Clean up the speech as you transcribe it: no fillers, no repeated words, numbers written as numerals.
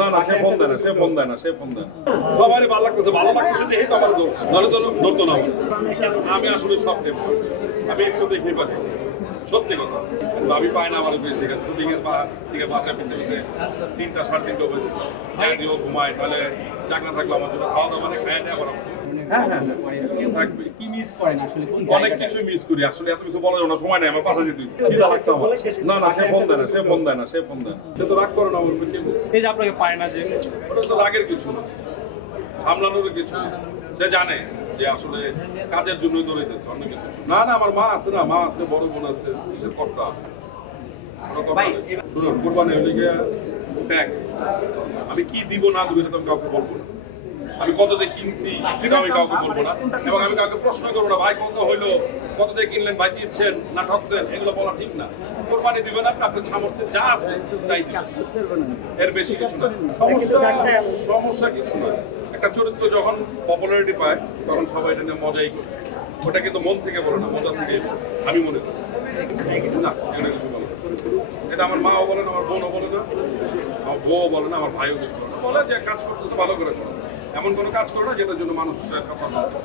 না না সে ফোন দেয় না, সে ফোন দেয় না, সে ফোন দেয় না। সবারই ভালো লাগতেছে দেখি তো আমার নাহলে তো ধরতো না আমার। আমি আসলে সব দেব, আমি একটু দেখেই পারি, সত্যি কথা। ভাবি পায় না আমার বেশি, শুটিং এর থেকে বাসায় ফিরতে ফিরতে 3টা 3:30 বেজে যায়। ড্যাডিও ঘুমায়, তাহলে জাগনা থাকলো আমার জন্য খাওয়া দাওয়া মানে খায় নেওয়া করা। হ্যাঁ হ্যাঁ থাকবে। কি মিস করেন আসলে কোন অনেক কিছু মিস করি আসলে, এত কিছু বলার জন্য সময় নেই আমার পাশে যেতে। কি লাগছে আমার? না না সে ফোন দেয় না, সে ফোন দেয় না, সে ফোন দেয় না। সে তো রাগ করে না আমার উপর, কে বলছে? এই যে আপনাকে পায় না যে ওটা তো রাগের কিছু না, সামলানোর কিছু না। সে জানে যে আসলে কাজের জন্যই দৌড়াইতেছে, অন্য কিছু না। না আমার মা আছে, না মা আছে, বড় বোন আছে, কিসের কর্তা। শুনুন, কোরবানি হলে গিয়ে ট্যাগ, আমি কি দিব না দিব এটা তো আমি কাউকে বলবো না। আমি কত দিয়ে কিনছি এটা আমি কাউকে বলবো না, এবং আমি কাউকে প্রশ্ন করবো না ভাই কত হইলো, কত দিয়ে কিনলেন, ভাই জিতছেন না ঠকছেন, এগুলো বলা ঠিক না। কোরবানি দিবেন আপনি, আপনার সামর্থ্যে যা আছে তাই দিবেন, এর বেশি কিছু না। সমস্যা কিছু না। একটা চরিত্র যখন পপুলারিটি পায় তখন সবাই এটা নিয়ে মজাই করে, ওটা কিন্তু মন থেকে বলে না, মজা থেকে আমি মনে করি না, এটা কিছু বলে না। এটা আমার মাও বলে না, আমার বোনও বলে না, আমার বউও বলে না, আমার ভাইও কিছু বলে না। বলে যে কাজ করতেছে ভালো করে করো, এমন কোনো কাজ করো না যেটার জন্য মানুষের কথা শুনতে।